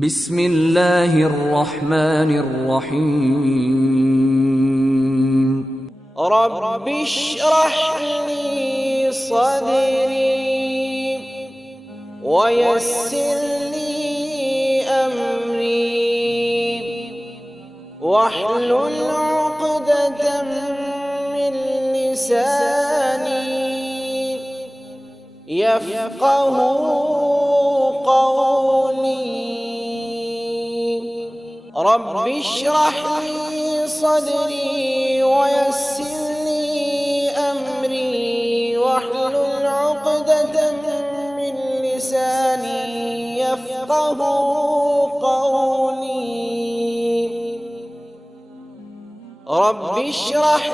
بسم الله الرحمن الرحيم. رب اشرح لي صدري ويسر لي أمري واحلل عقدة من لساني يفقه قولي. رب اشرح لي صدري ويسر لي أمري واحلل عقدة من لساني يفقه قولي. رب اشرح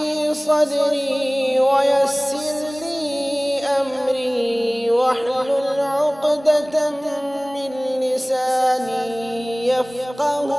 لي صدري ويسر لي أمري واحلل عقدة من لساني يفقه